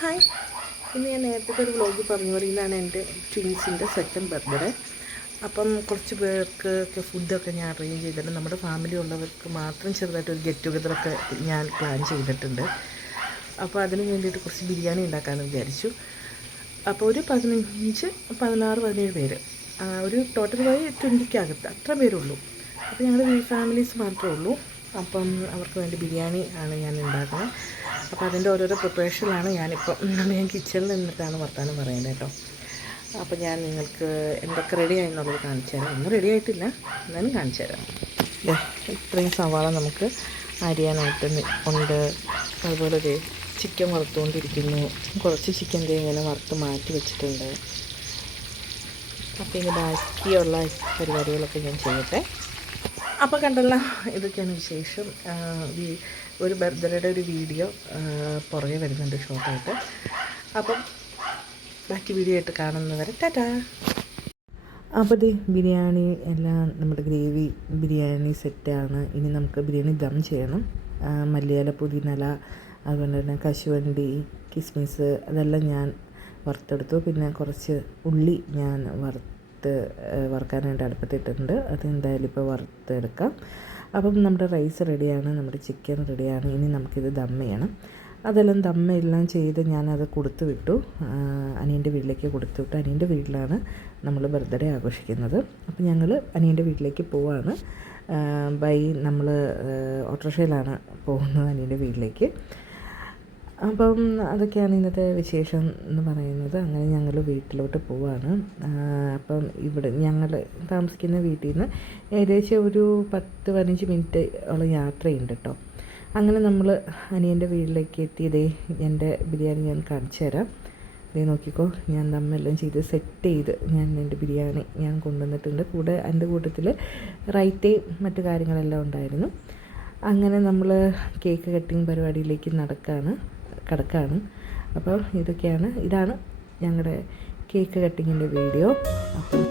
Hi. ഇന്ന് ഞാൻ നേരത്തെ ഒരു വ്ളോഗ് പറഞ്ഞ പോലെ ഇന്നാണ് എൻ്റെ ട്വിൻസിൻ്റെ സെക്കൻഡ് ബർത്ത്ഡേ. അപ്പം കുറച്ച് പേർക്ക് ഫുഡൊക്കെ ഞാൻ അറേഞ്ച് ചെയ്തിട്ടുണ്ട്. നമ്മുടെ ഫാമിലി ഉള്ളവർക്ക് മാത്രം ചെറുതായിട്ടൊരു ഗെറ്റ് ടുഗദറൊക്കെ ഞാൻ പ്ലാൻ ചെയ്തിട്ടുണ്ട്. അപ്പോൾ അതിന് വേണ്ടിയിട്ട് കുറച്ച് ബിരിയാണി ഉണ്ടാക്കാമെന്ന് വിചാരിച്ചു. അപ്പോൾ ഒരു 15, 16, 17 പേര്, ഒരു ടോട്ടൽ 20ക്കകത്ത് അത്ര പേരുള്ളൂ. അപ്പോൾ ഞങ്ങൾ ഫാമിലീസ് മാത്രമേ ഉള്ളൂ. അപ്പം അവർക്ക് വേണ്ടി ബിരിയാണി ആണ് ഞാൻ ഉണ്ടാക്കുന്നത്. അപ്പോൾ അതിൻ്റെ ഓരോരോ പ്രിപ്പറേഷനിലാണ് ഞാനിപ്പം. ഞാൻ കിച്ചണിൽ നിന്നിട്ടാണ് വർത്താനം പറയുന്നത് കേട്ടോ. അപ്പോൾ ഞാൻ നിങ്ങൾക്ക് എന്തൊക്കെ റെഡിയായി എന്നുള്ളത് കാണിച്ചു തരാം. ഒന്നും റെഡി ആയിട്ടില്ല, എന്നാലും കാണിച്ചു തരാം. ഇത്രയും സവാള നമുക്ക് അരിയാനായിട്ട് ഉണ്ട്. അതുപോലെ ചിക്കൻ വറുത്തുകൊണ്ടിരിക്കുന്നു. കുറച്ച് ചിക്കൻ ഇങ്ങനെ വറുത്ത് മാറ്റി വെച്ചിട്ടുണ്ട്. അപ്പോൾ ഇനി ബാക്കിയുള്ള പരിപാടികളൊക്കെ ഞാൻ ചെയ്യട്ടെ. അപ്പോൾ കണ്ടല്ലോ, ഇതൊക്കെയാണ് വിശേഷം. ഒരു ബർത്ത്ഡേയുടെ ഒരു വീഡിയോ പുറകെ വരുന്നുണ്ട് ഷോർട്ടായിട്ട്. അപ്പം ബാക്കി വീഡിയോ ആയിട്ട് കാണുന്നവരെ ടാറ്റാ. അപ്പോൾ ബിരിയാണി എല്ലാം നമ്മുടെ ഗ്രേവി ബിരിയാണി സെറ്റാണ്. ഇനി നമുക്ക് ബിരിയാണി ദം ചെയ്യണം. മല്ലിയില, പുതിനല, അതുപോലെ തന്നെ കശുവണ്ടി, കിസ്മിസ് അതെല്ലാം ഞാൻ വറുത്തെടുത്തു. പിന്നെ കുറച്ച് ഉള്ളി ഞാൻ വറുക്കാനായിട്ട് അടുപ്പത്തിട്ടുണ്ട്. അത് എന്തായാലും ഇപ്പോൾ വറുത്തെടുക്കാം. അപ്പം നമ്മുടെ റൈസ് റെഡിയാണ്, നമ്മുടെ ചിക്കൻ റെഡിയാണ്. ഇനി നമുക്കിത് ദം ചെയ്യണം. അതെല്ലാം ദമ്മെല്ലാം ചെയ്ത് ഞാനത് കൊടുത്തു വിട്ടു, അനിയൻ്റെ വീട്ടിലേക്ക് കൊടുത്തു വിട്ടു. അനിയൻ്റെ വീട്ടിലാണ് നമ്മൾ ബർത്ത്ഡേ ആഘോഷിക്കുന്നത്. അപ്പം ഞങ്ങൾ അനിയൻ്റെ വീട്ടിലേക്ക് പോവാണ്. നമ്മൾ ഓട്ടോറിക്ഷയിലാണ് പോകുന്നത് അനിയൻ്റെ വീട്ടിലേക്ക്. അപ്പം അതൊക്കെയാണ് ഇന്നത്തെ വിശേഷം എന്ന് പറയുന്നത്. അങ്ങനെ ഞങ്ങൾ വീട്ടിലോട്ട് പോവാണ്. അപ്പം ഇവിടെ ഞങ്ങൾ താമസിക്കുന്ന വീട്ടിൽ നിന്ന് ഏകദേശം ഒരു 10-15 മിനിറ്റ് ഉള്ള യാത്രയുണ്ട് കേട്ടോ. അങ്ങനെ നമ്മൾ അനിയൻ്റെ വീട്ടിലേക്ക് എത്തിയതേ എൻ്റെ ബിരിയാണി ഞാൻ കാണിച്ചു തരാം. നോക്കിക്കോ, ഞാൻ ദമ്മെല്ലാം ചെയ്ത് സെറ്റ് ചെയ്ത് ഞാൻ എൻ്റെ ബിരിയാണി ഞാൻ കൊണ്ടുവന്നിട്ടുണ്ട്. കൂടെ എൻ്റെ കൂട്ടത്തിൽ റൈറ്റയും മറ്റു കാര്യങ്ങളെല്ലാം ഉണ്ടായിരുന്നു. അങ്ങനെ നമ്മൾ കേക്ക് കട്ടിങ് പരിപാടിയിലേക്ക് കടക്കാണ്. അപ്പോൾ ഇതാണ് ഞങ്ങളുടെ കേക്ക് കട്ടിങ്ങിൻ്റെ വീഡിയോ. അപ്പം